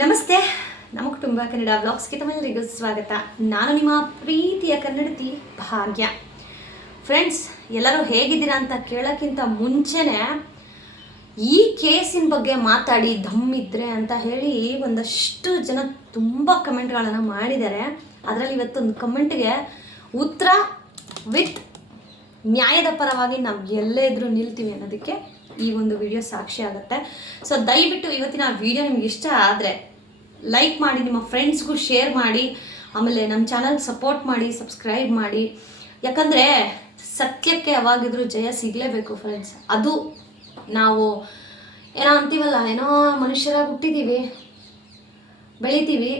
ನಮಸ್ತೆ. ನಮ್ಮ ಕುಟುಂಬ ಕನ್ನಡ ವ್ಲಾಗ್ಸ್ಗೆ ತಮ್ಮೆಲ್ಲರಿಗೂ ಸ್ವಾಗತ. ನಾನು ನಿಮ್ಮ ಪ್ರೀತಿಯ ಕನ್ನಡತಿ ಭಾಗ್ಯ ಫ್ರೆಂಡ್ಸ್ ಎಲ್ಲರೂ ಹೇಗಿದ್ದೀರಾ ಅಂತ ಕೇಳೋಕ್ಕಿಂತ ಮುಂಚೆನೇ ಈ ಕೇಸಿನ ಬಗ್ಗೆ ಮಾತಾಡಿ ಇದ್ರೆ ಅಂತ ಹೇಳಿ ಒಂದಷ್ಟು ಜನ ತುಂಬ ಕಮೆಂಟ್ಗಳನ್ನು ಮಾಡಿದ್ದಾರೆ. ಅದರಲ್ಲಿ ಇವತ್ತೊಂದು ಕಮೆಂಟ್ಗೆ ಉತ್ತರ ವಿತ್ ನ್ಯಾಯದ ಪರವಾಗಿ ನಾವು ಎಲ್ಲೇ ಇದ್ರೂ ನಿಲ್ತೀವಿ ಅನ್ನೋದಕ್ಕೆ ಈ ಒಂದು ವಿಡಿಯೋ ಸಾಕ್ಷಿ ಆಗುತ್ತೆ. ಸೊ ದಯವಿಟ್ಟು ಇವತ್ತಿನ ವಿಡಿಯೋ ನಿಮ್ಗೆ ಇಷ್ಟ ಆದರೆ ಲೈಕ್ ಮಾಡಿ, ನಿಮ್ಮ ಫ್ರೆಂಡ್ಸ್ಗೂ ಶೇರ್ ಮಾಡಿ, ಆಮೇಲೆ ನಮ್ಮ ಚಾನಲ್ ಸಪೋರ್ಟ್ ಮಾಡಿ ಸಬ್ಸ್ಕ್ರೈಬ್ ಮಾಡಿ. ಯಾಕಂದರೆ ಸತ್ಯಕ್ಕೆ ಯಾವಾಗಿದ್ರೂ ಜಯ ಸಿಗಲೇಬೇಕು ಫ್ರೆಂಡ್ಸ್ ಅದು ನಾವು ಏನೋ ಅಂತೀವಲ್ಲ, ಏನೋ ಮನುಷ್ಯರಾಗಿ ಹುಟ್ಟಿದ್ದೀವಿ ಬೆಳಿತೀವಿ.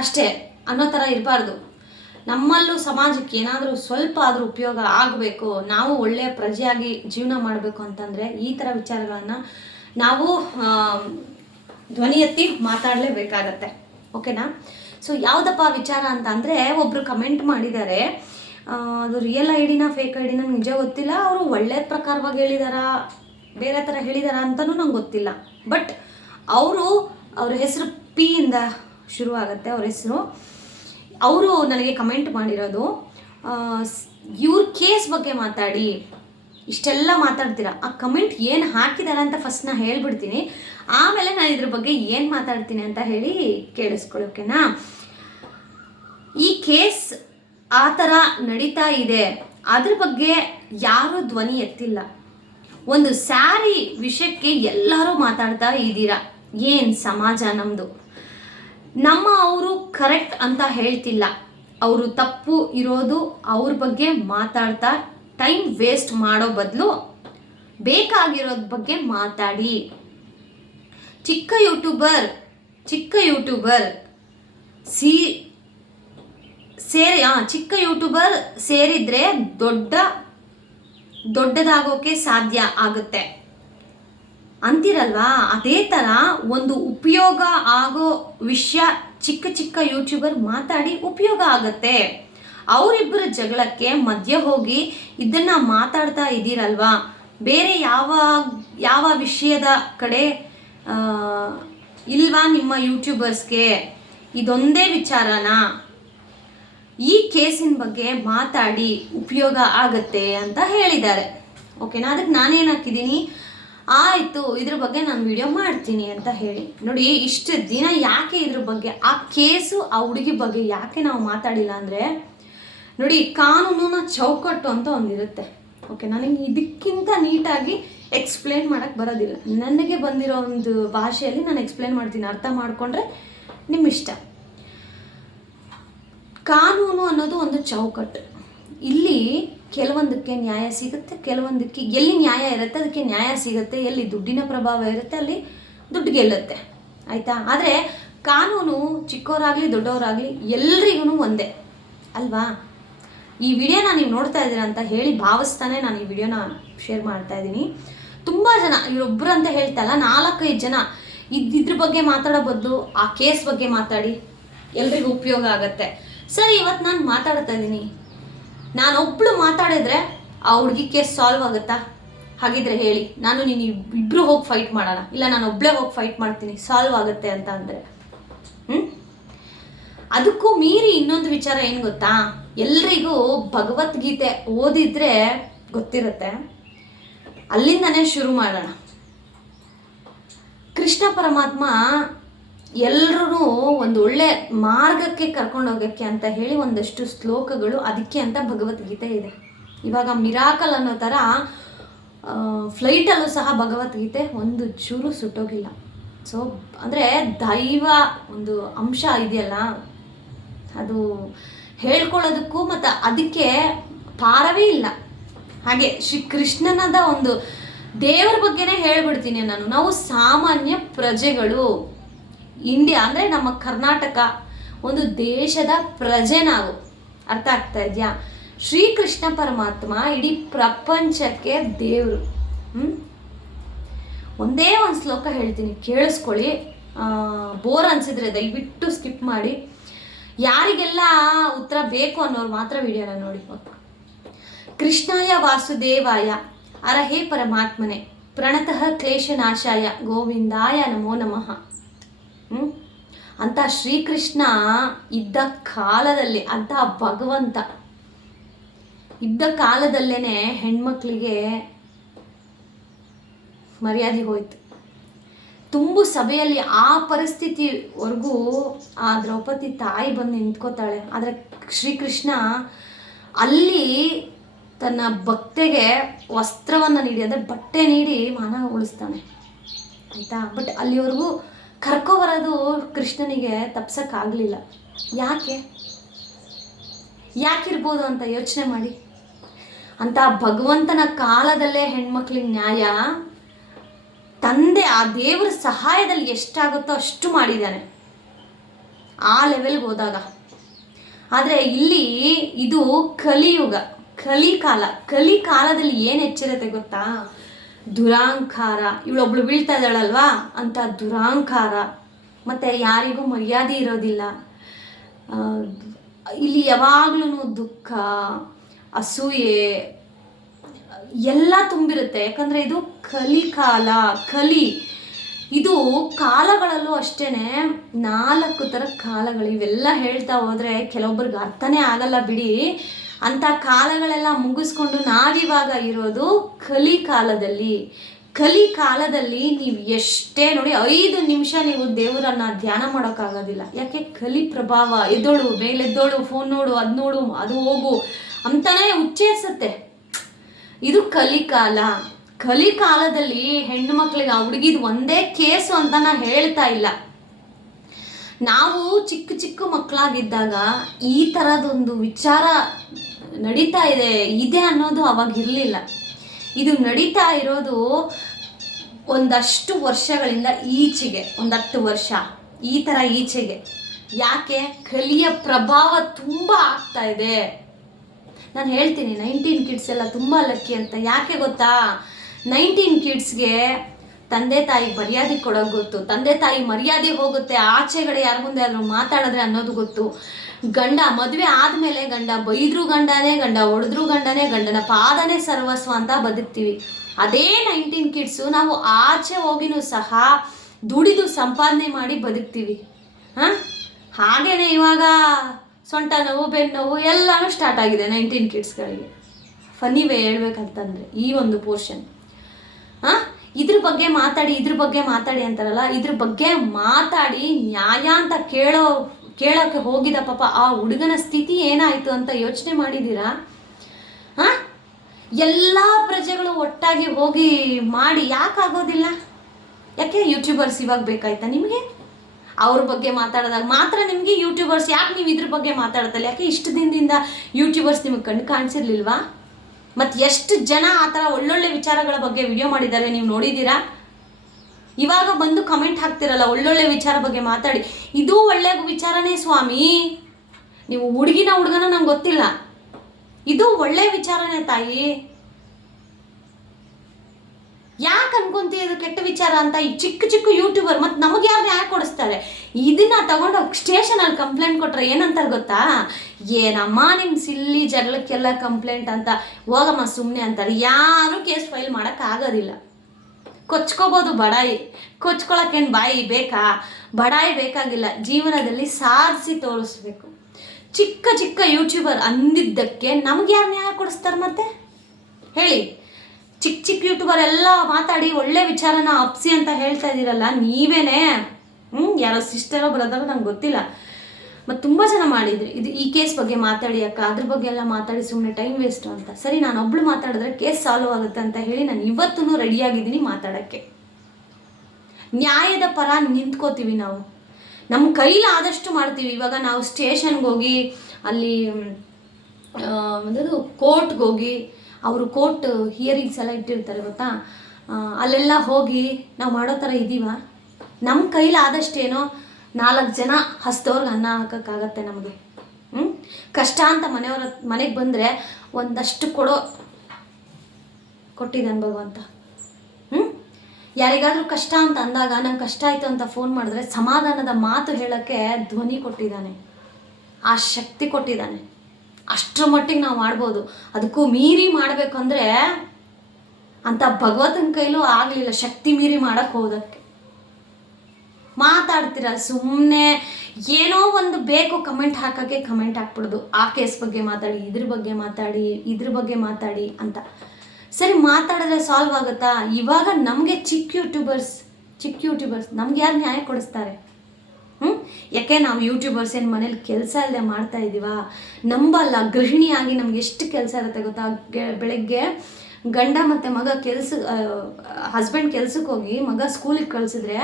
ಅಷ್ಟೇ, ಅನ್ನೋ ಥರ ಇರಬಾರ್ದು. ನಮ್ಮಲ್ಲೂ ಸಮಾಜಕ್ಕೆ ಏನಾದರೂ ಸ್ವಲ್ಪ ಆದರೂ ಉಪಯೋಗ ಆಗಬೇಕು, ನಾವು ಒಳ್ಳೆಯ ಪ್ರಜೆಯಾಗಿ ಜೀವನ ಮಾಡಬೇಕು ಅಂತಂದರೆ ಈ ಥರ ವಿಚಾರಗಳನ್ನು ನಾವು ಧ್ವನಿ ಎತ್ತಿ ಮಾತಾಡಲೇಬೇಕಾಗತ್ತೆ. ಓಕೆನಾ? ಸೊ ಯಾವುದಪ್ಪ ವಿಚಾರ ಅಂತ ಅಂದರೆ ಒಬ್ಬರು ಕಮೆಂಟ್ ಮಾಡಿದ್ದಾರೆ ಅದು ರಿಯಲ್ ಐ ಡಿನ ಫೇಕ್ ಐ ಡಿನ ನಿಜ ಗೊತ್ತಿಲ್ಲ, ಅವರು ಒಳ್ಳೆಯ ಪ್ರಕಾರವಾಗಿ ಹೇಳಿದಾರಾ, ಬೇರೆ ಥರ ಹೇಳಿದಾರ ಅಂತಲೂ ನಂಗೆ ಗೊತ್ತಿಲ್ಲ. ಬಟ್ ಅವರು, ಅವ್ರ ಹೆಸರು ಪಿ ಇಂದ ಶುರು ಆಗುತ್ತೆ ಅವ್ರ ಹೆಸರು. ಅವರು ನನಗೆ ಕಮೆಂಟ್ ಮಾಡಿರೋದು ಇವ್ರ ಕೇಸ್ ಬಗ್ಗೆ ಮಾತಾಡಿ. ಇಷ್ಟೆಲ್ಲ ಮಾತಾಡ್ತೀರಾ? ಆ ಕಮೆಂಟ್ ಏನು ಹಾಕಿದಾರ ಅಂತ ಫಸ್ಟ್ ನಾ ಹೇಳ್ಬಿಡ್ತೀನಿ. ಆಮೇಲೆ ನಾನು ಇದ್ರ ಬಗ್ಗೆ ಏನು ಮಾತಾಡ್ತೀನಿ ಅಂತ ಹೇಳಿ ಕೇಳಿಸ್ಕೊಳ್ಳೋಕೆನಾ ಈ ಕೇಸ್ ಆ ಥರ ನಡೀತಾ ಇದೆ. ಅದ್ರ ಬಗ್ಗೆ ಯಾರೂ ಧ್ವನಿ ಎತ್ತಿಲ್ಲ. ಒಂದು ಸ್ಯಾರಿ ವಿಷಯಕ್ಕೆ ಎಲ್ಲರೂ ಮಾತಾಡ್ತಾ ಇದ್ದೀರಾ. ಏನು ಸಮಾಜ ನಮ್ಮದು ನಮ್ಮ ಅವರು ಕರೆಕ್ಟ್ ಅಂತ ಹೇಳ್ತಿಲ್ಲ. ಅವರು ತಪ್ಪು ಇರೋದು ಅವ್ರ ಬಗ್ಗೆ ಮಾತಾಡ್ತಾ ಟೈಮ್ ವೇಸ್ಟ್ ಮಾಡೋ ಬದಲು ಬೇಕಾಗಿರೋದ್ ಬಗ್ಗೆ ಮಾತಾಡಿ. ಚಿಕ್ಕ ಯೂಟ್ಯೂಬರ್ ಚಿಕ್ಕ ಯೂಟ್ಯೂಬರ್ ಸಿ, ಸೇರಿ ಚಿಕ್ಕ ಯೂಟ್ಯೂಬರ್ ಸೇರಿದ್ರೆ ದೊಡ್ಡ, ದೊಡ್ಡದಾಗೋಕೆ ಸಾಧ್ಯ ಆಗುತ್ತೆ. ಅಂತಿರಲ್ವಾ? ಅದೇ ಥರ ಒಂದು ಉಪಯೋಗ ಆಗೋ ವಿಷಯ ಚಿಕ್ಕ ಚಿಕ್ಕ ಯೂಟ್ಯೂಬರ್ ಮಾತಾಡಿ ಉಪಯೋಗ ಆಗತ್ತೆ. ಅವರಿಬ್ಬರ ಜಗಳಕ್ಕೆ ಮಧ್ಯ ಹೋಗಿ ಇದನ್ನ ಮಾತಾಡ್ತಾ ಇದ್ದೀರಲ್ವಾ? ಬೇರೆ ಯಾವ ಯಾವ ವಿಷಯದ ಕಡೆ ಇಲ್ವಾ ನಿಮ್ಮ ಯೂಟ್ಯೂಬರ್ಸ್ಗೆ? ಇದೊಂದೇ ವಿಚಾರನಾ? ಈ ಕೇಸಿನ ಬಗ್ಗೆ ಮಾತಾಡಿ ಉಪಯೋಗ ಆಗತ್ತೆ ಅಂತ ಹೇಳಿದ್ದಾರೆ. ಓಕೆನಾ? ಅದಕ್ಕೆ ನಾನೇನು ಹಾಕಿದ್ದೀನಿ? ಆಯಿತು, ಇದ್ರ ಬಗ್ಗೆ ನಾನು ವಿಡಿಯೋ ಮಾಡ್ತೀನಿ ಅಂತ ಹೇಳಿ. ನೋಡಿ, ಇಷ್ಟು ದಿನ ಯಾಕೆ ಇದ್ರ ಬಗ್ಗೆ, ಆ ಕೇಸು, ಆ ಹುಡುಗಿ ಬಗ್ಗೆ ಯಾಕೆ ನಾವು ಮಾತಾಡಿಲ್ಲ ಅಂದರೆ, ನೋಡಿ ಕಾನೂನಿನ ಚೌಕಟ್ಟು ಅಂತ ಒಂದಿರುತ್ತೆ. ಓಕೆ ನನಗೆ ಇದಕ್ಕಿಂತ ನೀಟಾಗಿ ಎಕ್ಸ್ಪ್ಲೇನ್ ಮಾಡೋಕ್ಕೆ ಬರೋದಿಲ್ಲ. ನನಗೆ ಬಂದಿರೋ ಒಂದು ಭಾಷೆಯಲ್ಲಿ ನಾನು ಎಕ್ಸ್ಪ್ಲೇನ್ ಮಾಡ್ತೀನಿ, ಅರ್ಥ ಮಾಡಿಕೊಂಡ್ರೆ ನಿಮ್ಮ ಇಷ್ಟ ಕಾನೂನು ಅನ್ನೋದು ಒಂದು ಚೌಕಟ್ಟು. ಇಲ್ಲಿ ಕೆಲವೊಂದಕ್ಕೆ ನ್ಯಾಯ ಸಿಗುತ್ತೆ, ಕೆಲವೊಂದಕ್ಕೆ ಎಲ್ಲಿ ನ್ಯಾಯ ಇರುತ್ತೆ, ಅದಕ್ಕೆ ನ್ಯಾಯ ಸಿಗುತ್ತೆ, ಎಲ್ಲಿ ದುಡ್ಡಿನ ಪ್ರಭಾವ ಇರುತ್ತೆ, ಅಲ್ಲಿ ದುಡ್ಡು ಗೆಲ್ಲುತ್ತೆ. ಆಯಿತಾ? ಆದರೆ ಕಾನೂನು ಚಿಕ್ಕವರಾಗಲಿ ದೊಡ್ಡವರಾಗಲಿ ಎಲ್ರಿಗೂ ಒಂದೇ, ಅಲ್ವಾ? ಈ ವಿಡಿಯೋನ ನೀವು ನೋಡ್ತಾ ಇದ್ದೀರಾ ಅಂತ ಹೇಳಿ ಭಾವಿಸ್ತಾನೆ ನಾನು ಈ ವಿಡಿಯೋನ ಶೇರ್ ಮಾಡ್ತಾ ಇದ್ದೀನಿ. ತುಂಬ ಜನ ಇವರೊಬ್ಬರು ಅಂತ ಹೇಳ್ತಲ್ಲ ನಾಲ್ಕೈದು ಜನ. ಇದ್ದಿದ್ರ ಬಗ್ಗೆ ಮಾತಾಡೋ ಬದಲು ಆ ಕೇಸ್ ಬಗ್ಗೆ ಮಾತಾಡಿ. ಎಲ್ರಿಗೂ ಉಪಯೋಗ ಆಗತ್ತೆ. ಸರಿ ಇವತ್ತು ನಾನು ಮಾತಾಡ್ತಾ ಇದ್ದೀನಿ. ನಾನೊಬ್ಳು ಮಾತಾಡಿದ್ರೆ ಆ ಹುಡುಗಿ ಕೇಸ್ ಸಾಲ್ವ್ ಆಗುತ್ತಾ? ಹಾಗಿದ್ರೆ ಹೇಳಿ, ನಾನು ನೀನು ಇಬ್ಬರು ಹೋಗಿ ಫೈಟ್ ಮಾಡೋಣ. ಇಲ್ಲ, ನಾನು ಒಬ್ಬಳೇ ಹೋಗಿ ಫೈಟ್ ಮಾಡ್ತೀನಿ ಸಾಲ್ವ್ ಆಗುತ್ತೆ ಅಂತ ಅಂದರೆ. ಹ್ಞೂ ಅದಕ್ಕೂ ಮೀರಿ ಇನ್ನೊಂದು ವಿಚಾರ ಏನು ಗೊತ್ತಾ? ಎಲ್ರಿಗೂ ಭಗವದ್ಗೀತೆ ಓದಿದ್ರೆ ಗೊತ್ತಿರುತ್ತೆ. ಅಲ್ಲಿಂದನೇ ಶುರು ಮಾಡೋಣ. ಕೃಷ್ಣ ಪರಮಾತ್ಮ ಎಲ್ಲರೂ ಒಂದು ಒಳ್ಳೆ ಮಾರ್ಗಕ್ಕೆ ಕರ್ಕೊಂಡು ಹೋಗೋಕ್ಕೆ ಅಂತ ಹೇಳಿ ಒಂದಷ್ಟು ಶ್ಲೋಕಗಳು ಅದಕ್ಕೆ ಅಂತ ಭಗವದ್ಗೀತೆ ಇದೆ. ಇವಾಗ ಮಿರಾಕಲ್ ಅನ್ನೋ ಥರ ಫ್ಲೈಟಲ್ಲೂ ಸಹ ಭಗವದ್ಗೀತೆ ಒಂದು ಚೂರು ಸುಟ್ಟೋಗಿಲ್ಲ. ಸೊ ಅಂದರೆ ದೈವ ಒಂದು ಅಂಶ ಇದೆಯಲ್ಲ, ಅದು ಹೇಳ್ಕೊಳ್ಳೋದಕ್ಕೂ ಮತ್ತು ಅದಕ್ಕೆ ಪಾರವೇ ಇಲ್ಲ. ಹಾಗೆ ಶ್ರೀ ಕೃಷ್ಣನದ ಒಂದು ದೇವರ ಬಗ್ಗೆನೇ ಹೇಳ್ಬಿಡ್ತೀನಿ ನಾನು. ನಾವು ಸಾಮಾನ್ಯ ಪ್ರಜೆಗಳು. ಇಂಡಿಯಾ ಅಂದರೆ ನಮ್ಮ ಕರ್ನಾಟಕ ಒಂದು ದೇಶದ ಪ್ರಜೆ ನಾವು. ಅರ್ಥ ಆಗ್ತಾ ಇದೆಯಾ? ಶ್ರೀಕೃಷ್ಣ ಪರಮಾತ್ಮ ಇಡೀ ಪ್ರಪಂಚಕ್ಕೆ ದೇವರು. ಒಂದೇ ಒಂದು ಶ್ಲೋಕ ಹೇಳ್ತೀನಿ, ಕೇಳಿಸ್ಕೊಳ್ಳಿ. ಬೋರ್ ಅನ್ಸಿದ್ರೆ ದಯವಿಟ್ಟು ಸ್ಕಿಪ್ ಮಾಡಿ. ಯಾರಿಗೆಲ್ಲ ಉತ್ತರ ಬೇಕು ಅನ್ನೋರು ಮಾತ್ರ ವಿಡಿಯೋನ ನೋಡಿ ಕೃಷ್ಣಾಯ ವಾಸುದೇವಾಯ, ಅರಹೇ ಪರಮಾತ್ಮನೆ. ಪ್ರಣತಃ ಕ್ಲೇಶನಾಶಾಯ, ಗೋವಿಂದಾಯ ನಮೋ ನಮಃ. ಅಂತ ಶ್ರೀಕೃಷ್ಣ ಇದ್ದ ಕಾಲದಲ್ಲಿ, ಅಂತ ಭಗವಂತ ಇದ್ದ ಕಾಲದಲ್ಲೇನೆ ಹೆಣ್ಮಕ್ಳಿಗೆ ಮರ್ಯಾದೆ ಹೋಯ್ತು. ತುಂಬು ಸಭೆಯಲ್ಲಿ ಆ ಪರಿಸ್ಥಿತಿವರೆಗೂ ಆ ದ್ರೌಪದಿ ತಾಯಿ ಬಂದು ನಿಂತ್ಕೋತಾಳೆ. ಆದರೆ ಶ್ರೀಕೃಷ್ಣ ಅಲ್ಲಿ ತನ್ನ ಭಕ್ತೆಗೆ ವಸ್ತ್ರವನ್ನು ನೀಡಿ, ಅಂದರೆ ಬಟ್ಟೆ ನೀಡಿ ಮಾನ ಉಳಿಸ್ತಾನೆ. ಆಯಿತಾ? ಬಟ್ ಅಲ್ಲಿವರೆಗೂ ಕರ್ಕೊಬರೋದು ಕೃಷ್ಣನಿಗೆ ತಪ್ಸೋಕ್ಕಾಗಲಿಲ್ಲ. ಯಾಕೆ? ಯಾಕಿರ್ಬೋದು ಅಂತ ಯೋಚನೆ ಮಾಡಿ. ಅಂತ ಭಗವಂತನ ಕಾಲದಲ್ಲೇ ಹೆಣ್ಮಕ್ಳಿಗೆ ನ್ಯಾಯ, ತಂದೆ ಆ ದೇವರ ಸಹಾಯದಲ್ಲಿ ಎಷ್ಟಾಗುತ್ತೋ ಅಷ್ಟು ಮಾಡಿದ್ದಾನೆ. ಆ ಲೆವೆಲ್ಗೆ ಹೋದಾಗ. ಆದರೆ ಇಲ್ಲಿ ಇದು ಕಲಿಯುಗ, ಕಲಿಕಾಲ, ಕಲಿಕಾಲದಲ್ಲಿ ಏನು ಎಚ್ಚರತೆ ಗೊತ್ತಾ? ದುರಾಂಕಾರ. ಇವಳೊಬ್ಳು ಬೀಳ್ತಾ ಇದ್ದಾಳಲ್ವಾ? ಅಂತ ದುರಾಂಕಾರ. ಮತ್ತು ಯಾರಿಗೂ ಮರ್ಯಾದೆ ಇರೋದಿಲ್ಲ. ಇಲ್ಲಿ ಯಾವಾಗ್ಲೂ ದುಃಖ, ಅಸೂಯೆ, ಎಲ್ಲ ತುಂಬಿರುತ್ತೆ. ಯಾಕಂದರೆ ಇದು ಕಲಿಕಾಲ, ಕಲಿ. ಇದು ಕಾಲಗಳಲ್ಲೂ ಅಷ್ಟೇ ನಾಲ್ಕು ಥರ ಕಾಲಗಳು. ಇವೆಲ್ಲ ಹೇಳ್ತಾ ಹೋದರೆ ಕೆಲವೊಬ್ಬರಿಗೆ ಅರ್ಥನೇ ಆಗಲ್ಲ ಬಿಡಿ. ಅಂಥ ಕಾಲಗಳೆಲ್ಲ ಮುಗಿಸ್ಕೊಂಡು ನಾವಿವಾಗ ಇರೋದು ಕಲಿ ಕಾಲದಲ್ಲಿ ಕಲಿ ಕಾಲದಲ್ಲಿ ನೀವು ಎಷ್ಟೇ ನೋಡಿ ಐದು ನಿಮಿಷ ನೀವು ದೇವರನ್ನ ಧ್ಯಾನ ಮಾಡೋಕ್ಕಾಗೋದಿಲ್ಲ. ಯಾಕೆ? ಕಲಿ ಪ್ರಭಾವ, ಎದ್ದೋಳು, ಮೇಲೆದ್ದೋಳು ಫೋನ್ ನೋಡು, ಅದು ನೋಡು, ಅದು ಹೋಗು ಅಂತಾನೆ ಉಚ್ಚೇರಿಸುತ್ತೆ. ಇದು ಕಲಿಕಾಲ. ಕಲಿಕಾಲದಲ್ಲಿ ಹೆಣ್ಣು ಮಕ್ಕಳಿಗೆ ಆ ಹುಡುಗಿದ್ ಒಂದೇ ಕೇಸು ಅಂತ ನಾ ಹೇಳ್ತಾ ಇಲ್ಲ. ನಾವು ಚಿಕ್ಕ ಚಿಕ್ಕ ಮಕ್ಕಳಾಗಿದ್ದಾಗ ಈ ಥರದೊಂದು ವಿಚಾರ ನಡೀತಾ ಇದೆ ಇದೆ ಅನ್ನೋದು ಅವಾಗ ಇರಲಿಲ್ಲ. ಇದು ನಡೀತಾ ಇರೋದು ಒಂದಷ್ಟು ವರ್ಷಗಳಿಂದ ಈಚೆಗೆ ಒಂದು ಹತ್ತು ವರ್ಷ. ಈ ಥರ ಈಚೆಗೆ. ಯಾಕೆ? ಕಲಿಯ ಪ್ರಭಾವ ತುಂಬ ಆಗ್ತಾ ಇದೆ. ನಾನು ಹೇಳ್ತೀನಿ ನೈನ್ಟೀನ್ ಕಿಡ್ಸ್ ಎಲ್ಲ ತುಂಬ ಲಕ್ಕಿ ಅಂತ. ಯಾಕೆ ಗೊತ್ತಾ? ನೈನ್ಟೀನ್ ಕಿಡ್ಸ್ಗೆ ತಂದೆ ತಾಯಿ ಮರ್ಯಾದೆ ಕೊಡೋದು ಗೊತ್ತು. ತಂದೆ ತಾಯಿ ಮರ್ಯಾದೆ ಹೋಗುತ್ತೆ, ಆಚೆಗಡೆ ಯಾರ ಮುಂದೆ ಆದರೂ ಮಾತಾಡಿದ್ರೆ ಅನ್ನೋದು ಗೊತ್ತು. ಗಂಡ ಮದುವೆ ಆದಮೇಲೆ ಗಂಡ ಬೈದ್ರು ಗಂಡನೇ, ಗಂಡ ಹೊಡೆದ್ರು ಗಂಡನೇ, ಗಂಡನ ಪಾದನೇ ಸರ್ವಸ್ವ ಅಂತ ಬದುಕ್ತೀವಿ. ಅದೇ ನೈನ್ಟೀನ್ ಕಿಡ್ಸು ನಾವು ಆಚೆ ಹೋಗಿನೂ ಸಹ ದುಡಿದು ಸಂಪಾದನೆ ಮಾಡಿ ಬದುಕ್ತೀವಿ. ಹಾಂ? ಹಾಗೇನೆ ಇವಾಗ ಸೊಂಟ ನೋವು ಬೆನ್ನು ನೋವು ಎಲ್ಲನೂ ಸ್ಟಾರ್ಟ್ ಆಗಿದೆ ನೈನ್ಟೀನ್ ಕಿಡ್ಸ್ಗಳಿಗೆ ಫನಿವೇ ಹೇಳ್ಬೇಕಂತಂದ್ರೆ ಈ ಒಂದು ಪೋರ್ಷನ್ ಹಾಂ? ಇದ್ರ ಬಗ್ಗೆ ಮಾತಾಡಿ, ಇದ್ರ ಬಗ್ಗೆ ಮಾತಾಡಿ ಅಂತಾರಲ್ಲ, ಇದ್ರ ಬಗ್ಗೆ ಮಾತಾಡಿ ನ್ಯಾಯ ಅಂತ ಕೇಳೋ ಕೇಳೋಕ್ಕೆ ಹೋಗಿದ ಪಾಪ, ಆ ಹುಡುಗನ ಸ್ಥಿತಿ ಏನಾಯಿತು ಅಂತ ಯೋಚನೆ ಮಾಡಿದ್ದೀರಾ? ಹಾಂ ಎಲ್ಲ ಪ್ರಜೆಗಳು ಒಟ್ಟಾಗಿ ಹೋಗಿ ಮಾಡಿ ಯಾಕಾಗೋದಿಲ್ಲ ಯಾಕೆ ಯೂಟ್ಯೂಬರ್ಸ್ ಇವಾಗ ಬೇಕಾಯ್ತಾ ನಿಮಗೆ? ಅವ್ರ ಬಗ್ಗೆ ಮಾತಾಡಿದಾಗ ಮಾತ್ರ ನಿಮಗೆ ಯೂಟ್ಯೂಬರ್ಸ್ ಯಾಕೆ ನೀವು ಇದ್ರ ಬಗ್ಗೆ ಮಾತಾಡ್ತಲ್ಲ ಯಾಕೆ ಇಷ್ಟು ದಿನದಿಂದ ಯೂಟ್ಯೂಬರ್ಸ್ ನಿಮಗೆ ಕಣ್ಣು ಕಾಣಿಸಿರ್ಲಿಲ್ವಾ? ಮತ್ತು ಎಷ್ಟು ಜನ ಆ ಥರ ಒಳ್ಳೊಳ್ಳೆ ವಿಚಾರಗಳ ಬಗ್ಗೆ ವಿಡಿಯೋ ಮಾಡಿದ್ದಾರೆ ನೀವು ನೋಡಿದ್ದೀರಾ? ಇವಾಗ ಬಂದು ಕಮೆಂಟ್ ಹಾಕ್ತಿರಲ್ಲ, ಒಳ್ಳೊಳ್ಳೆ ವಿಚಾರ ಬಗ್ಗೆ ಮಾತಾಡಿ. ಇದು ಒಳ್ಳೆ ವಿಚಾರನೇ ಸ್ವಾಮಿ. ನೀವು ಹುಡುಗಿನ ಹುಡುಗನ ನಂಗೆ ಗೊತ್ತಿಲ್ಲ. ಇದು ಒಳ್ಳೆ ವಿಚಾರನೇ ತಾಯಿ. ಯಾಕೆ ಅನ್ಕೊಂತೀಯ ಇದು ಕೆಟ್ಟ ವಿಚಾರ ಅಂತ ಈ ಚಿಕ್ಕ ಚಿಕ್ಕ ಯೂಟ್ಯೂಬರ್ ಮತ್ತು ನಮಗೆ ಯಾರು ನ್ಯಾಯ ಕೊಡಿಸ್ತಾರೆ? ಇದನ್ನ ತಗೊಂಡು ಸ್ಟೇಷನಲ್ಲಿ ಕಂಪ್ಲೇಂಟ್ ಕೊಟ್ರೆ ಏನಂತಾರೆ ಗೊತ್ತಾ? ಏನಮ್ಮ ನಿಮ್ಮ ಸಿಲ್ಲಿ ಜಗಳಕ್ಕೆಲ್ಲ ಕಂಪ್ಲೇಂಟ್ ಅಂತ, ಹೋಗಮ್ಮ ಸುಮ್ಮನೆ ಅಂತಾರೆ. ಯಾರು ಕೇಸ್ ಫೈಲ್ ಮಾಡೋಕ್ಕಾಗೋದಿಲ್ಲ. ಕೊಚ್ಕೋಬೋದು ಬಡಾಯಿ. ಕೊಚ್ಕೊಳಕ್ಕೇನು ಬಾಯಿ ಬೇಕಾ? ಬಡಾಯಿ ಬೇಕಾಗಿಲ್ಲ. ಜೀವನದಲ್ಲಿ ಸಾಧಿಸಿ ತೋರಿಸ್ಬೇಕು. ಚಿಕ್ಕ ಚಿಕ್ಕ ಯೂಟ್ಯೂಬರ್ ಅಂದಿದ್ದಕ್ಕೆ ನಮ್ಗೆ ಯಾರು ನ್ಯಾಯ ಕೊಡಿಸ್ತಾರೆ ಮತ್ತೆ? ಹೇಳಿ. ಚಿಕ್ಕ ಚಿಕ್ಕ ಯೂಟ್ಯೂಬರ್ ಎಲ್ಲ ಮಾತಾಡಿ ಒಳ್ಳೆ ವಿಚಾರನ ಅಪ್ಸಿ ಅಂತ ಹೇಳ್ತಾ ಇದ್ದೀರಲ್ಲ ನೀವೇನೇ? ಹ್ಞೂ ಯಾರೋ ಸಿಸ್ಟರೋ ಬ್ರದರೋ ನಂಗೆ ಗೊತ್ತಿಲ್ಲ. ಮತ್ತು ತುಂಬ ಜನ ಮಾಡಿದ್ರು. ಇದು ಈ ಕೇಸ್ ಬಗ್ಗೆ ಮಾತಾಡಿ ಅಕ್ಕ ಅದ್ರ ಬಗ್ಗೆ ಎಲ್ಲ ಮಾತಾಡಿ ಸುಮ್ಮನೆ ಟೈಮ್ ವೇಸ್ಟು ಅಂತ. ಸರಿ, ನಾನು ಒಬ್ಳು ಮಾತಾಡಿದ್ರೆ ಕೇಸ್ ಸಾಲ್ವ್ ಆಗುತ್ತೆ ಅಂತ ಹೇಳಿ ನಾನು ಇವತ್ತೂ ರೆಡಿಯಾಗಿದ್ದೀನಿ ಮಾತಾಡೋಕ್ಕೆ. ನ್ಯಾಯದ ಪರ ನಿಂತ್ಕೋತೀವಿ ನಾವು. ನಮ್ಮ ಕೈಲಾದಷ್ಟು ಮಾಡ್ತೀವಿ. ಇವಾಗ ನಾವು ಸ್ಟೇಷನ್ಗೆ ಹೋಗಿ, ಅಲ್ಲಿ ಒಂದು ಕೋರ್ಟ್ಗೆ ಹೋಗಿ, ಅವರು ಕೋರ್ಟ್ ಹಿಯರಿಂಗ್ಸ್ ಎಲ್ಲ ಇಟ್ಟಿರ್ತಾರೆ ಗೊತ್ತಾ? ಅಲ್ಲೆಲ್ಲ ಹೋಗಿ ನಾವು ಮಾಡೋ ಥರ ಇದ್ದೀವ ನಮ್ಮ ಕೈಲಾದಷ್ಟೇನೋ ನಾಲ್ಕು ಜನ ಹಸ್ತವ್ರಿಗೆ ಅನ್ನ ಹಾಕೋಕ್ಕಾಗತ್ತೆ ನಮಗೆ. ಹ್ಞೂ ಕಷ್ಟ ಅಂತ ಮನೆಯವ್ರ ಮನೆಗೆ ಬಂದರೆ ಒಂದಷ್ಟು ಕೊಡೋ ಕೊಟ್ಟಿದ್ದಾನೆ ಭಗವಂತ. ಹ್ಞೂ ಯಾರಿಗಾದರೂ ಕಷ್ಟ ಅಂತ ಅಂದಾಗ ನಂಗೆ ಕಷ್ಟ ಆಯಿತು ಅಂತ ಫೋನ್ ಮಾಡಿದ್ರೆ ಸಮಾಧಾನದ ಮಾತು ಹೇಳೋಕ್ಕೆ ಧ್ವನಿ ಕೊಟ್ಟಿದ್ದಾನೆ. ಆ ಶಕ್ತಿ ಕೊಟ್ಟಿದ್ದಾನೆ. ಅಷ್ಟರ ಮಟ್ಟಿಗೆ ನಾವು ಮಾಡ್ಬೋದು. ಅದಕ್ಕೂ ಮೀರಿ ಮಾಡಬೇಕು ಅಂದರೆ ಅಂತ ಭಗವತನ ಕೈಲೂ ಆಗಲಿಲ್ಲ. ಶಕ್ತಿ ಮೀರಿ ಮಾಡೋಕ್ಕೆ ಹೋದಕ್ಕೆ ಮಾತಾಡ್ತೀರ? ಸುಮ್ಮನೆ ಏನೋ ಒಂದು ಬೇಕು ಕಮೆಂಟ್ ಹಾಕೋಕ್ಕೆ ಕಮೆಂಟ್ ಹಾಕ್ಬಿಡೋದು. ಆ ಕೇಸ್ ಬಗ್ಗೆ ಮಾತಾಡಿ, ಇದ್ರ ಬಗ್ಗೆ ಮಾತಾಡಿ, ಇದ್ರ ಬಗ್ಗೆ ಮಾತಾಡಿ ಅಂತ. ಸರಿ, ಮಾತಾಡಿದ್ರೆ ಸಾಲ್ವ್ ಆಗುತ್ತಾ? ಇವಾಗ ನಮಗೆ ಚಿಕ್ಕ ಯೂಟ್ಯೂಬರ್ಸ್ ಚಿಕ್ಕ ಯೂಟ್ಯೂಬರ್ಸ್ ನಮ್ಗೆ ಯಾರು ನ್ಯಾಯ ಕೊಡಿಸ್ತಾರೆ? ಹ್ಞೂ ಯಾಕೆ ನಾವು ಯೂಟ್ಯೂಬರ್ಸ್ ಏನು ಮನೇಲಿ ಕೆಲಸ ಇಲ್ಲದೆ ಮಾಡ್ತಾ ಇದ್ದೀವ ನಂಬಲ್ಲ, ಗೃಹಿಣಿಯಾಗಿ ನಮ್ಗೆ ಎಷ್ಟು ಕೆಲಸ ಇರುತ್ತೆ ಗೊತ್ತಾ? ಬೆಳಗ್ಗೆ ಗಂಡ ಮತ್ತು ಮಗ ಕೆಲಸ ಹಸ್ಬೆಂಡ್ ಕೆಲ್ಸಕ್ಕೆ ಹೋಗಿ ಮಗ ಸ್ಕೂಲಿಗೆ ಕಳಿಸಿದ್ರೆ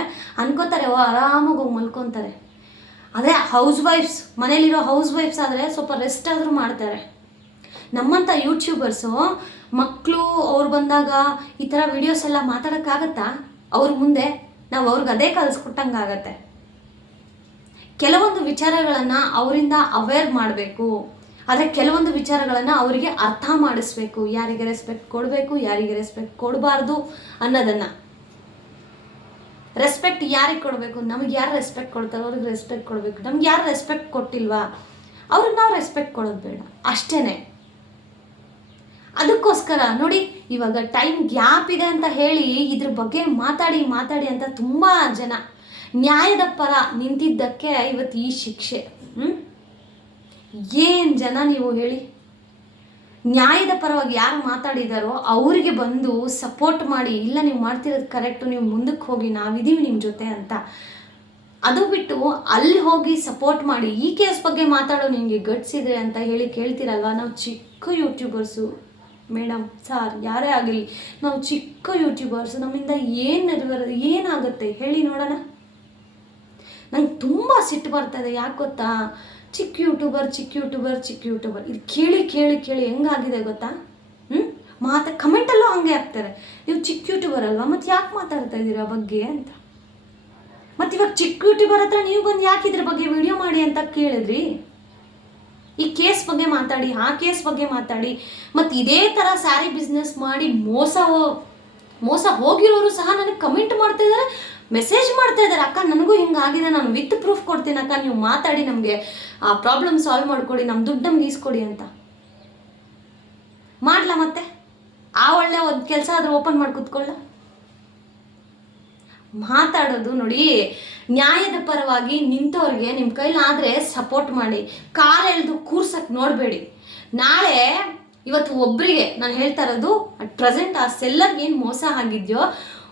ಅನ್ಕೋತಾರೆ, ಓ, ಆರಾಮಾಗಿ ಹೋಗಿ ಮಲ್ಕೊತಾರೆ. ಅದೇ ಹೌಸ್ ವೈಫ್ಸ್ ಮನೇಲಿರೋ ಹೌಸ್ ವೈಫ್ಸ್ ಆದರೆ ಸ್ವಲ್ಪ ರೆಸ್ಟ್ ಆದರೂ ಮಾಡ್ತಾರೆ. ನಮ್ಮಂಥ ಯೂಟ್ಯೂಬರ್ಸು ಮಕ್ಕಳು ಅವ್ರು ಬಂದಾಗ ಈ ಥರ ವಿಡಿಯೋಸ್ ಎಲ್ಲ ಮಾತಾಡೋಕ್ಕಾಗತ್ತಾ? ಅವ್ರ ಮುಂದೆ ನಾವು ಅವ್ರಿಗೆ ಅದೇ ಕಲಿಸ್ಕೊಟ್ಟಂಗಾಗತ್ತೆ ಕೆಲವೊಂದು ವಿಚಾರಗಳನ್ನು ಅವರಿಂದ ಅವೇರ್ ಮಾಡಬೇಕು. ಆದರೆ ಕೆಲವೊಂದು ವಿಚಾರಗಳನ್ನು ಅವರಿಗೆ ಅರ್ಥ ಮಾಡಿಸ್ಬೇಕು. ಯಾರಿಗೆ ರೆಸ್ಪೆಕ್ಟ್ ಕೊಡಬೇಕು, ಯಾರಿಗೆ ರೆಸ್ಪೆಕ್ಟ್ ಕೊಡಬಾರ್ದು ಅನ್ನೋದನ್ನು. ರೆಸ್ಪೆಕ್ಟ್ ಯಾರಿಗೆ ಕೊಡಬೇಕು? ನಮಗೆ ಯಾರು ರೆಸ್ಪೆಕ್ಟ್ ಕೊಡ್ತಾರೋ ಅವ್ರಿಗೆ ರೆಸ್ಪೆಕ್ಟ್ ಕೊಡಬೇಕು. ನಮ್ಗೆ ಯಾರು ರೆಸ್ಪೆಕ್ಟ್ ಕೊಟ್ಟಿಲ್ವಾ? ಅವ್ರಿಗೆ ನಾವು ರೆಸ್ಪೆಕ್ಟ್ ಕೊಡೋದು ಬೇಡ. ಅಷ್ಟೇ ಅದಕ್ಕೋಸ್ಕರ ನೋಡಿ ಇವಾಗ ಟೈಮ್ ಗ್ಯಾಪ್ ಇದೆ ಅಂತ ಹೇಳಿ ಇದ್ರ ಬಗ್ಗೆ ಮಾತಾಡಿ ಮಾತಾಡಿ ಅಂತ ತುಂಬ ಜನ ನ್ಯಾಯದ ಪರ ನಿಂತಿದ್ದಕ್ಕೆ ಇವತ್ತು ಈ ಶಿಕ್ಷೆ. ಹ್ಞೂ ಏನು ಜನ ನೀವು ಹೇಳಿ? ನ್ಯಾಯದ ಪರವಾಗಿ ಯಾರು ಮಾತಾಡಿದಾರೋ ಅವರಿಗೆ ಬಂದು ಸಪೋರ್ಟ್ ಮಾಡಿ, ಇಲ್ಲ ನೀವು ಮಾಡ್ತಿರೋದು ಕರೆಕ್ಟು ನೀವು ಮುಂದಕ್ಕೆ ಹೋಗಿ ನಾವಿದ್ದೀವಿ ನಿಮ್ಮ ಜೊತೆ ಅಂತ. ಅದು ಬಿಟ್ಟು ಅಲ್ಲಿ ಹೋಗಿ ಸಪೋರ್ಟ್ ಮಾಡಿ, ಈ ಕೇಸ್ ಬಗ್ಗೆ ಮಾತಾಡೋ ನಿಮಗೆ ಗಟ್ಸಿದೆ ಅಂತ ಹೇಳಿ ಕೇಳ್ತಿರಲ್ವ? ನಾವು ಚಿಕ್ಕ ಯೂಟ್ಯೂಬರ್ಸು ಮೇಡಮ್ ಸಾರ್, ಯಾರೇ ಆಗಲಿ, ನಾವು ಚಿಕ್ಕ ಯೂಟ್ಯೂಬರ್ಸ್ ನಮ್ಮಿಂದ ಏನು ನೆರವೇರ, ಏನಾಗುತ್ತೆ? ಹೇಳಿ ನೋಡೋಣ. ನಂಗೆ ತುಂಬ ಸಿಟ್ಟು ಬರ್ತದೆ ಯಾಕೆ ಗೊತ್ತಾ? ಚಿಕ್ಕ ಯೂಟ್ಯೂಬರ್ ಚಿಕ್ಕ ಯೂಟ್ಯೂಬರ್ ಚಿಕ್ಕ ಯೂಟ್ಯೂಬರ್. ಇದು ಕೇಳಿ ಕೇಳಿ ಕೇಳಿ ಹೆಂಗಾಗಿದೆ ಗೊತ್ತಾ? ಹ್ಞೂ ಮಾತಾ, ಕಮೆಂಟಲ್ಲೂ ಹಾಗೆ ಹಾಕ್ತಾರೆ. ನೀವು ಚಿಕ್ಕ ಯೂಟ್ಯೂಬರ್ ಅಲ್ವಾ? ಮತ್ತು ಯಾಕೆ ಮಾತಾಡ್ತಾ ಇದ್ದೀರಾ ಬಗ್ಗೆ ಅಂತ? ಮತ್ತು ಇವಾಗ ಚಿಕ್ಕ ಯೂಟ್ಯೂಬರ್ ಹತ್ರ ನೀವು ಬಂದು ಯಾಕೆ ಇದ್ರ ಬಗ್ಗೆ ವಿಡಿಯೋ ಮಾಡಿ ಅಂತ ಕೇಳಿದ್ರಿ? ಈ ಕೇಸ್ ಬಗ್ಗೆ ಮಾತಾಡಿ, ಆ ಕೇಸ್ ಬಗ್ಗೆ ಮಾತಾಡಿ. ಮತ್ತು ಇದೇ ಥರ ಸ್ಯಾರಿ ಬಿಸ್ನೆಸ್ ಮಾಡಿ ಮೋಸ ಮೋಸ ಹೋಗಿರೋರು ಸಹ ನನಗೆ ಕಮೆಂಟ್ ಮಾಡ್ತಾ ಇದ್ದಾರೆ ಮೆಸೇಜ್ ಮಾಡ್ತಾ ಇದ್ದಾರೆ, ಅಕ್ಕ, ನನಗೂ ಹಿಂಗಾಗಿದೆ, ನಾನು ವಿತ್ ಪ್ರೂಫ್ ಕೊಡ್ತೀನಿ, ಅಕ್ಕ, ನೀವು ಮಾತಾಡಿ ನಮಗೆ, ಆ ಪ್ರಾಬ್ಲಮ್ ಸಾಲ್ವ್ ಮಾಡ್ಕೊಡಿ ನಮ್ಮ ದುಡ್ಡು ನಮ್ಗೆ ಈಸ್ಕೊಡಿ ಅಂತ. ಮಾಡ್ಲಾ ಮತ್ತೆ? ಆ ಒಳ್ಳೆ ಒಂದು ಕೆಲಸ ಆದರೂ ಓಪನ್ ಮಾಡಿ ಕೂತ್ಕೊಳ್ಳ? ಮಾತಾಡೋದು ನೋಡಿ, ನ್ಯಾಯದ ಪರವಾಗಿ ನಿಂತವ್ರಿಗೆ ನಿಮ್ಮ ಕೈಲಾದರೆ ಸಪೋರ್ಟ್ ಮಾಡಿ ಕಾಲು ಎಳೆದು ಕೂರ್ಸಕ್ಕೆ ನೋಡಬೇಡಿ. ನಾಳೆ ಇವತ್ತು ಒಬ್ಬರಿಗೆ ನಾನು ಹೇಳ್ತಾ ಇರೋದು ಅಟ್ ಪ್ರೆಸೆಂಟ್ ಆ ಸೆಲ್ಲರ್ಗೆ ಏನು ಮೋಸ ಆಗಿದೆಯೋ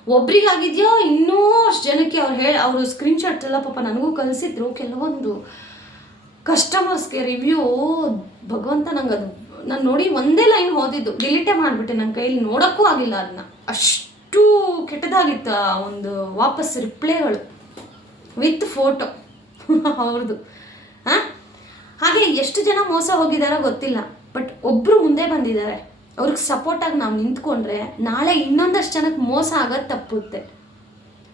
ಒಬ್ರಿಗಾಗಿದೆಯೋ? ಇನ್ನೂ ಅಷ್ಟು ಜನಕ್ಕೆ ಅವ್ರು ಹೇಳಿ ಅವರು ಸ್ಕ್ರೀನ್ಶಾಟ್ ಎಲ್ಲ ಪಾಪ ನನಗೂ ಕಲಿಸಿದ್ರು ಕೆಲವೊಂದು ಕಸ್ಟಮರ್ಸ್ಗೆ ರಿವ್ಯೂ ಭಗವಂತ ನಂಗೆ ಅದು ನಾನು ನೋಡಿ ಒಂದೇ ಲೈನ್ ಓದಿದ್ದು. ಡಿಲೀಟೇ ಮಾಡಿಬಿಟ್ಟೆ ನನ್ನ ಕೈಲಿ. ನೋಡೋಕ್ಕೂ ಆಗಿಲ್ಲ ಅದನ್ನ ಅಷ್ಟು ಕೆಟ್ಟದಾಗಿತ್ತು ಆ ಒಂದು ವಾಪಸ್ ರಿಪ್ಲೈಗಳು ವಿತ್ ಫೋಟೋ ಅವ್ರದ್ದು ಹಾಂ? ಹಾಗೆ ಎಷ್ಟು ಜನ ಮೋಸ ಹೋಗಿದಾರೋ ಗೊತ್ತಿಲ್ಲ. ಬಟ್ ಒಬ್ಬರು ಮುಂದೆ ಬಂದಿದ್ದಾರೆ. ಅವ್ರಿಗೆ ಸಪೋರ್ಟಾಗಿ ನಾವು ನಿಂತ್ಕೊಂಡ್ರೆ ನಾಳೆ ಇನ್ನೊಂದಷ್ಟು ಜನಕ್ಕೆ ಮೋಸ ಆಗೋದು ತಪ್ಪುತ್ತೆ.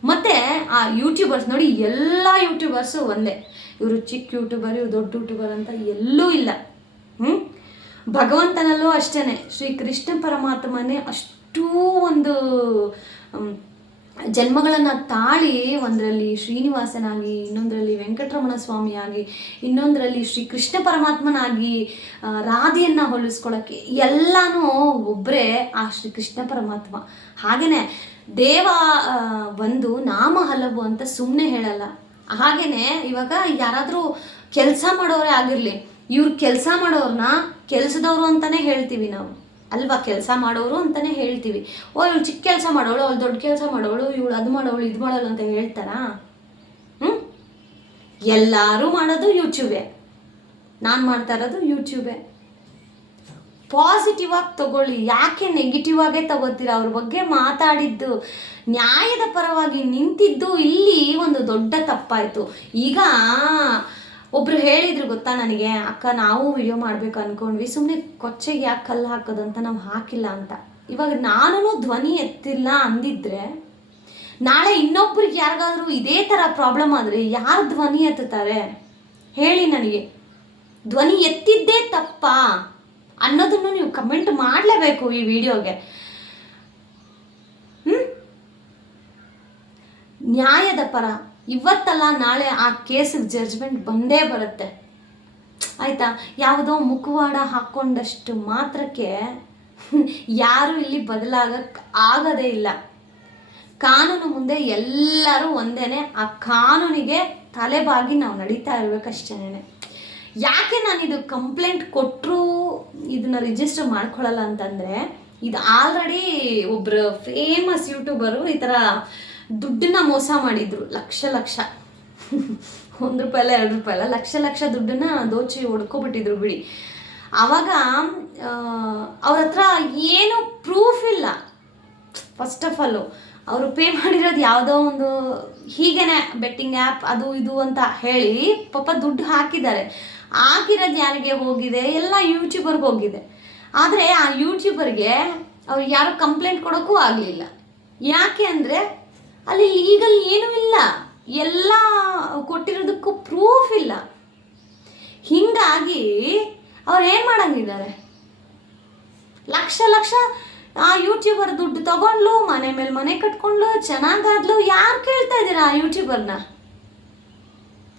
ಮತ್ತೆ ಆ ಯೂಟ್ಯೂಬರ್ಸ್ ನೋಡಿ ಎಲ್ಲ ಯೂಟ್ಯೂಬರ್ಸು ಒಂದೇ. ಇವರು ಚಿಕ್ಕ ಯೂಟ್ಯೂಬರ್ ಇವ್ರು ದೊಡ್ಡ ಯೂಟ್ಯೂಬರ್ ಅಂತ ಎಲ್ಲೂ ಇಲ್ಲ. ಹ್ಞೂ ಭಗವಂತನಲ್ಲೂ ಅಷ್ಟೇ ಶ್ರೀ ಕೃಷ್ಣ ಪರಮಾತ್ಮನೇ ಅಷ್ಟೂ ಒಂದು ಜನ್ಮಗಳನ್ನು ತಾಳಿ ಒಂದರಲ್ಲಿ ಶ್ರೀನಿವಾಸನಾಗಿ, ಇನ್ನೊಂದರಲ್ಲಿ ವೆಂಕಟರಮಣ ಸ್ವಾಮಿಯಾಗಿ ಇನ್ನೊಂದರಲ್ಲಿ ಶ್ರೀ ಕೃಷ್ಣ ಪರಮಾತ್ಮನಾಗಿ ರಾಧೆಯನ್ನು ಹೋಲಿಸ್ಕೊಳ್ಳೋಕ್ಕೆ ಎಲ್ಲನೂ ಒಬ್ಬರೇ ಆ ಶ್ರೀ ಕೃಷ್ಣ ಪರಮಾತ್ಮ. ಹಾಗೆಯೇ ದೇವ ಬಂದು ನಾಮ ಹಲವು ಅಂತ ಸುಮ್ಮನೆ ಹೇಳಲ್ಲ. ಹಾಗೆಯೇ ಇವಾಗ ಯಾರಾದರೂ ಕೆಲಸ ಮಾಡೋರೇ ಆಗಿರಲಿ, ಇವ್ರು ಕೆಲಸ ಮಾಡೋರನ್ನ ಕೆಲಸದವರು ಅಂತಲೇ ಹೇಳ್ತೀವಿ ನಾವು. ಅಲ್ವಾ ಕೆಲಸ ಮಾಡೋರು ಅಂತಲೇ ಹೇಳ್ತೀವಿ. ಓ, ಇವಳು ಚಿಕ್ಕ ಕೆಲಸ ಮಾಡೋಳು, ಅವಳು ದೊಡ್ಡ ಕೆಲಸ ಮಾಡೋಳು, ಇವಳು ಅದು ಮಾಡೋಳು, ಇದು ಮಾಡೋಳು ಅಂತ ಹೇಳ್ತಾರಾ ಹ್ಞೂ ಎಲ್ಲರೂ ಮಾಡೋದು ಯೂಟ್ಯೂಬೇ. ನಾನು ಮಾಡ್ತಾ ಇರೋದು ಯೂಟ್ಯೂಬೇ. ಪಾಸಿಟಿವ್ ಆಗಿ ತಗೊಳ್ಳಿ. ಯಾಕೆ ನೆಗೆಟಿವ್ ಆಗೇ ತಗೋತೀರಾ? ಅವ್ರ ಬಗ್ಗೆ ಮಾತಾಡಿದ್ದು, ನ್ಯಾಯದ ಪರವಾಗಿ ನಿಂತಿದ್ದು ಇಲ್ಲಿ ಒಂದು ದೊಡ್ಡ ತಪ್ಪಾಯಿತು. ಈಗ ಒಬ್ರು ಹೇಳಿದ್ರು ಗೊತ್ತಾ ನನಗೆ, ಅಕ್ಕ, ನಾವು ವಿಡಿಯೋ ಮಾಡಬೇಕು ಅನ್ಕೊಂಡ್ವಿ. ಸುಮ್ಮನೆ ಕೊಚ್ಚೆಗೆ ಯಾಕೆ ಕಲ್ಲು ಹಾಕೋದಂತ ನಾವು ಹಾಕಿಲ್ಲ ಅಂತ. ಇವಾಗ ನಾನು ಧ್ವನಿ ಎತ್ತಿಲ್ಲ ಅಂದಿದ್ರೆ, ನಾಳೆ ಇನ್ನೊಬ್ರಿಗೆ ಯಾರಿಗಾದರೂ ಇದೇ ಥರ ಪ್ರಾಬ್ಲಮ್ ಆದರೆ ಯಾರು ಧ್ವನಿ ಎತ್ತುತ್ತಾರೆ? ಹೇಳಿ ನನಗೆ. ಧ್ವನಿ ಎತ್ತಿದ್ದೇ ತಪ್ಪಾ? ಅನ್ನೋದನ್ನು ನೀವು ಕಮೆಂಟ್ ಮಾಡಲೇಬೇಕು ಈ ವಿಡಿಯೋಗೆ ನ್ಯಾಯದ ಪರ. ಇವತ್ತಲ್ಲ, ನಾಳೆ ಆ ಕೇಸಿಗೆ ಜಡ್ಜ್ಮೆಂಟ್ ಬಂದೇ ಬರುತ್ತೆ. ಆಯಿತಾ? ಯಾವುದೋ ಮುಖವಾಡ ಹಾಕ್ಕೊಂಡಷ್ಟು ಮಾತ್ರಕ್ಕೆ ಯಾರು ಇಲ್ಲಿ ಬದಲಾಗಕ್ಕೆ ಆಗೋದೇ ಇಲ್ಲ. ಕಾನೂನು ಮುಂದೆ ಎಲ್ಲರೂ ಒಂದೇ ಆ ಕಾನೂನಿಗೆ ತಲೆಬಾಗಿ ನಾವು ನಡೀತಾ ಇರಬೇಕಷ್ಟೇನೆ ಯಾಕೆ ನಾನು ಇದು ಕಂಪ್ಲೇಂಟ್ ಕೊಟ್ಟರು ಇದನ್ನ ರಿಜಿಸ್ಟರ್ ಮಾಡ್ಕೊಳ್ಳಲ್ಲ ಅಂತಂದರೆ, ಇದು ಆಲ್ರೆಡಿ ಒಬ್ಬರು ಫೇಮಸ್ ಯೂಟ್ಯೂಬರು ಈ ಥರ ದುಡ್ಡನ್ನ ಮೋಸ ಮಾಡಿದ್ರು, ಲಕ್ಷ ಲಕ್ಷ. ಒಂದು ರೂಪಾಯಿ ಅಲ್ಲ ಎರಡು ರೂಪಾಯಿ ಅಲ್ಲ ಲಕ್ಷ ಲಕ್ಷ ದುಡ್ಡನ್ನ ದೋಚಿ ಹೊಡ್ಕೊಬಿಟ್ಟಿದ್ರು ಬಿಡಿ. ಆವಾಗ ಅವ್ರ ಹತ್ರ ಏನು ಪ್ರೂಫ್ ಇಲ್ಲ. ಫಸ್ಟ್ ಆಫ್ ಆಲು ಅವರು ಪೇ ಮಾಡಿರೋದು ಯಾವುದೋ ಒಂದು ಹೀಗೇನೆ ಬೆಟ್ಟಿಂಗ್ ಆ್ಯಪ್ ಅದು ಇದು ಅಂತ ಹೇಳಿ ಪಾಪ ದುಡ್ಡು ಹಾಕಿದ್ದಾರೆ. ಹಾಕಿರೋದು ಯಾರಿಗೆ ಹೋಗಿದೆ? ಎಲ್ಲ ಯೂಟ್ಯೂಬರ್ಗೆ ಹೋಗಿದೆ. ಆದರೆ ಆ ಯೂಟ್ಯೂಬರ್ಗೆ ಅವ್ರು ಯಾರು ಕಂಪ್ಲೇಂಟ್ ಕೊಡೋಕ್ಕೂ ಆಗಲಿಲ್ಲ. ಯಾಕೆ ಅಂದರೆ ಅಲ್ಲಿ ಲೀಗಲ್ ಏನೂ ಇಲ್ಲ. ಎಲ್ಲ ಕೊಟ್ಟಿರೋದಕ್ಕೂ ಪ್ರೂಫ್ ಇಲ್ಲ. ಹಿಂಗಾಗಿ ಅವ್ರು ಏನು ಮಾಡಂಗಿದ್ದಾರೆ? ಲಕ್ಷ ಲಕ್ಷ, ಆ ಯೂಟ್ಯೂಬರ್ ದುಡ್ಡು ತಗೊಂಡ್ಲು, ಮನೆ ಮೇಲೆ ಮನೆ ಕಟ್ಕೊಂಡ್ಲು, ಚೆನ್ನಾಗಾದ್ಲು. ಯಾರು ಕೇಳ್ತಾ ಇದ್ದೀರಾ ಆ ಯೂಟ್ಯೂಬರ್ನ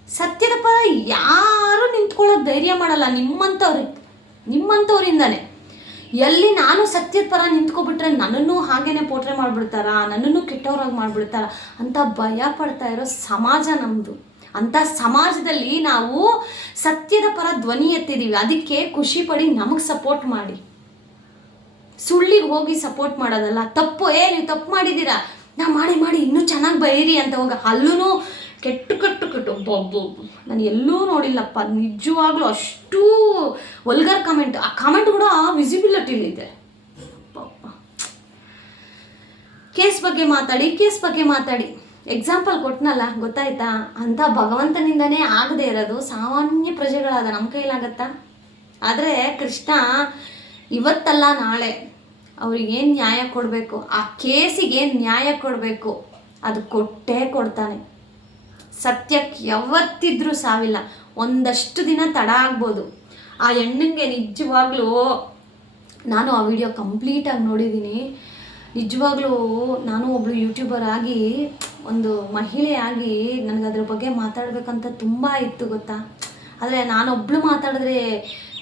ಸತ್ಯದ ಪರ ಯಾರು ನಿಂತ್ಕೊಳ್ಳೋಕೆ ಧೈರ್ಯ ಮಾಡಲ್ಲ ನಿಮ್ಮಂಥವ್ರಿಗೆ ನಿಮ್ಮಂಥವ್ರಿಂದಾನೆ ಎಲ್ಲಿ ನಾನು ಸತ್ಯದ ಪರ ನಿಂತ್ಕೊಬಿಟ್ರೆ ನನ್ನನ್ನು ಹಾಗೇನೆ ಪೋಟ್ರೆ ಮಾಡಿಬಿಡ್ತಾರ? ನನ್ನನ್ನು ಕೆಟ್ಟವ್ರಾಗಿ ಮಾಡಿಬಿಡ್ತಾರ? ಅಂತ ಭಯ ಪಡ್ತಾ ಇರೋ ಸಮಾಜ ನಮ್ಮದು ಅಂಥ ಸಮಾಜದಲ್ಲಿ ನಾವು ಸತ್ಯದ ಪರ ಧ್ವನಿ ಎತ್ತಿದ್ದೀವಿ ಅದಕ್ಕೆ ಖುಷಿ ಪಡಿ ನಮಗೆ ಸಪೋರ್ಟ್ ಮಾಡಿ. ಸುಳ್ಳಿಗೆ ಹೋಗಿ ಸಪೋರ್ಟ್ ಮಾಡೋದಲ್ಲ. ತಪ್ಪು, ಏ, ನೀವು ತಪ್ಪು ಮಾಡಿದ್ದೀರಾ? ನಾ ಮಾಡಿ ಮಾಡಿ, ಇನ್ನೂ ಚೆನ್ನಾಗಿ ಬೈರಿ ಅಂತ ಹೋಗ. ಅಲ್ಲೂ ಕೆಟ್ಟು ಕಟ್ಟು ಕೆಟ್ಟು. ಬೊಬ್ಬು ನಾನು ಎಲ್ಲೂ ನೋಡಿಲ್ಲಪ್ಪ. ನಿಜವಾಗ್ಲೂ ಅಷ್ಟು ವಲ್ಗರ್ ಕಮೆಂಟ್ ಆ ಕಮೆಂಟ್ ಕೂಡ ವಿಸಿಬಿಲಿಟಿಲಿದೆ ಕೇಸ್ ಬಗ್ಗೆ ಮಾತಾಡಿ, ಕೇಸ್ ಬಗ್ಗೆ ಮಾತಾಡಿ. ಎಕ್ಸಾಂಪಲ್ ಕೊಟ್ಟನಲ್ಲ ಗೊತ್ತಾಯ್ತಾ? ಅಂತ ಭಗವಂತನಿಂದನೇ ಆಗದೆ ಇರೋದು ಸಾಮಾನ್ಯ ಪ್ರಜೆಗಳಾದ ನಮ್ಮ ಕೈಲಾಗತ್ತಾ? ಆದರೆ ಕೃಷ್ಣ ಇವತ್ತಲ್ಲ ನಾಳೆ ಅವ್ರಿಗೇನು ನ್ಯಾಯ ಕೊಡಬೇಕು? ಆ ಕೇಸಿಗೆ ನ್ಯಾಯ ಕೊಡಬೇಕು. ಅದು ಕೊಟ್ಟೇ ಕೊಡ್ತಾನೆ. ಸತ್ಯಕ್ಕೆ ಯಾವತ್ತಿದ್ರೂ ಸಾವಿಲ್ಲ. ಒಂದಷ್ಟು ದಿನ ತಡ ಆಗ್ಬೋದು. ಆ ಹೆಣ್ಣಿಗೆ ನಿಜವಾಗ್ಲೂ ನಾನು ಆ ವಿಡಿಯೋ ಕಂಪ್ಲೀಟಾಗಿ ನೋಡಿದ್ದೀನಿ. ನಿಜವಾಗ್ಲೂ ನಾನು ಒಬ್ಬಳು ಯೂಟ್ಯೂಬರ್ ಆಗಿ, ಒಂದು ಮಹಿಳೆಯಾಗಿ ನನಗೆ ಅದ್ರ ಬಗ್ಗೆ ಮಾತಾಡಬೇಕಂತ ತುಂಬ ಇತ್ತು ಗೊತ್ತಾ? ಆದರೆ ನಾನೊಬ್ಳು ಮಾತಾಡಿದ್ರೆ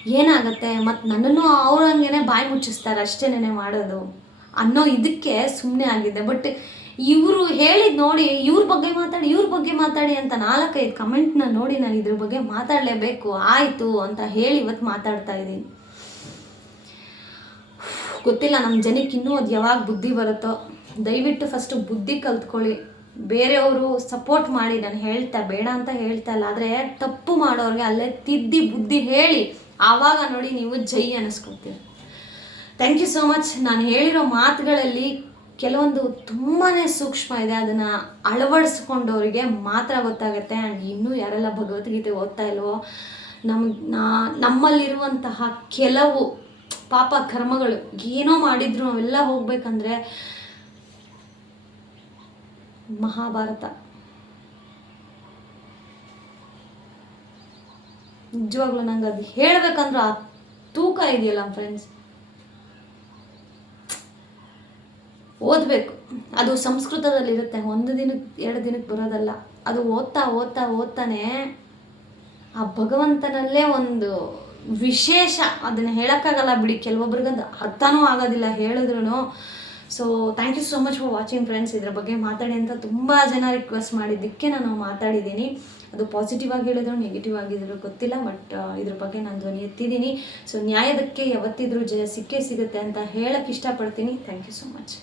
ಏನಾಗುತ್ತೆ? ಮತ್ತು ನನ್ನನ್ನು ಅವ್ರಂಗೆ ಬಾಯಿ ಮುಚ್ಚಿಸ್ತಾರೆ ಅಷ್ಟೇನೇ ಮಾಡೋದು ಅನ್ನೋ ಇದಕ್ಕೆ ಸುಮ್ಮನೆ ಆಗಿದೆ ಬಟ್ ಇವರು ಹೇಳಿದ್ ನೋಡಿ, ಇವ್ರ ಬಗ್ಗೆ ಮಾತಾಡಿ, ಇವ್ರ ಬಗ್ಗೆ ಮಾತಾಡಿ ಅಂತ ನಾಲ್ಕೈದು ಕಮೆಂಟ್ನ ನೋಡಿ ನಾನು ಇದ್ರ ಬಗ್ಗೆ ಮಾತಾಡಲೇಬೇಕು, ಆಯಿತು ಅಂತ ಹೇಳಿ ಇವತ್ತು ಮಾತಾಡ್ತಾ ಇದ್ದೀನಿ. ಗೊತ್ತಿಲ್ಲ ನಮ್ಮ ಜನಕ್ಕೆ ಇನ್ನೂ ಅದು ಯಾವಾಗ ಬುದ್ಧಿ ಬರುತ್ತೋ. ದಯವಿಟ್ಟು ಫಸ್ಟು ಬುದ್ಧಿ ಕಲ್ತ್ಕೊಳ್ಳಿ. ಬೇರೆಯವರು ಸಪೋರ್ಟ್ ಮಾಡಿ, ನಾನು ಹೇಳ್ತಾ, ಬೇಡ ಅಂತ ಹೇಳ್ತಾ ಇಲ್ಲ, ಆದರೆ ತಪ್ಪು ಮಾಡೋರಿಗೆ ಅಲ್ಲೇ ತಿದ್ದಿ ಬುದ್ಧಿ ಹೇಳಿ, ಆವಾಗ ನೋಡಿ ನೀವು ಜೈ ಅನ್ನಿಸ್ಕೊತೀರಿ ಥ್ಯಾಂಕ್ ಯು ಸೋ ಮಚ್ ನಾನು ಹೇಳಿರೋ ಮಾತುಗಳಲ್ಲಿ ಕೆಲವೊಂದು ತುಂಬಾ ಸೂಕ್ಷ್ಮ ಇದೆ, ಅದನ್ನು ಅಳವಡಿಸ್ಕೊಂಡವರಿಗೆ ಮಾತ್ರ ಗೊತ್ತಾಗುತ್ತೆ. ಆ್ಯಂಡ್ ಇನ್ನೂ ಯಾರೆಲ್ಲ ಭಗವದ್ಗೀತೆ ಓದ್ತಾ ಇಲ್ವೋ ನಮ್ಗೆ ನಮ್ಮಲ್ಲಿರುವಂತಹ ಕೆಲವು ಪಾಪ ಕರ್ಮಗಳು ಏನೋ ಮಾಡಿದ್ರು ಅವೆಲ್ಲ ಹೋಗ್ಬೇಕಂದ್ರೆ ಮಹಾಭಾರತ. ನಿಜವಾಗ್ಲೂ ನಂಗೆ ಅದು ಹೇಳ್ಬೇಕಂದ್ರೆ ಆ ತೂಕ ಇದೆಯಲ್ಲ ಫ್ರೆಂಡ್ಸ್ ಓದಬೇಕು. ಅದು ಸಂಸ್ಕೃತದಲ್ಲಿರುತ್ತೆ. ಒಂದು ದಿನಕ್ಕೆ ಎರಡು ದಿನಕ್ಕೆ ಬರೋದಲ್ಲ. ಅದು ಓದ್ತಾ ಓದ್ತಾ, ಓದ್ತಾನೆ ಆ ಭಗವಂತನಲ್ಲೇ ಒಂದು ವಿಶೇಷ. ಅದನ್ನು ಹೇಳೋಕ್ಕಾಗಲ್ಲ ಬಿಡಿ. ಕೆಲವೊಬ್ರಿಗಂದು ಅರ್ಥನೂ ಆಗೋದಿಲ್ಲ ಹೇಳಿದ್ರು so thank you so much for watching friends ಇದರ ಬಗ್ಗೆ ಮಾತಾಡಿ ಅಂತ ತುಂಬ ಜನ ರಿಕ್ವೆಸ್ಟ್ ಮಾಡಿದ್ದಕ್ಕೆ ನಾನು ಮಾತಾಡಿದ್ದೀನಿ. ಅದು ಪಾಸಿಟಿವ್ ಆಗಿ ಹೇಳಿದ್ರು ನೆಗೆಟಿವ್ ಆಗಿದ್ರು ಗೊತ್ತಿಲ್ಲ ಬಟ್ ಇದ್ರ ಬಗ್ಗೆ ನಾನು ಧ್ವನಿ ಎತ್ತಿದ್ದೀನಿ. ಸೊ ನ್ಯಾಯದಕ್ಕೆ ಯಾವತ್ತಿದ್ರೂ ಜಯ ಸಿಕ್ಕೇ ಸಿಗುತ್ತೆ ಅಂತ ಹೇಳಕ್ಕೆ ಇಷ್ಟಪಡ್ತೀನಿ. Thank you so much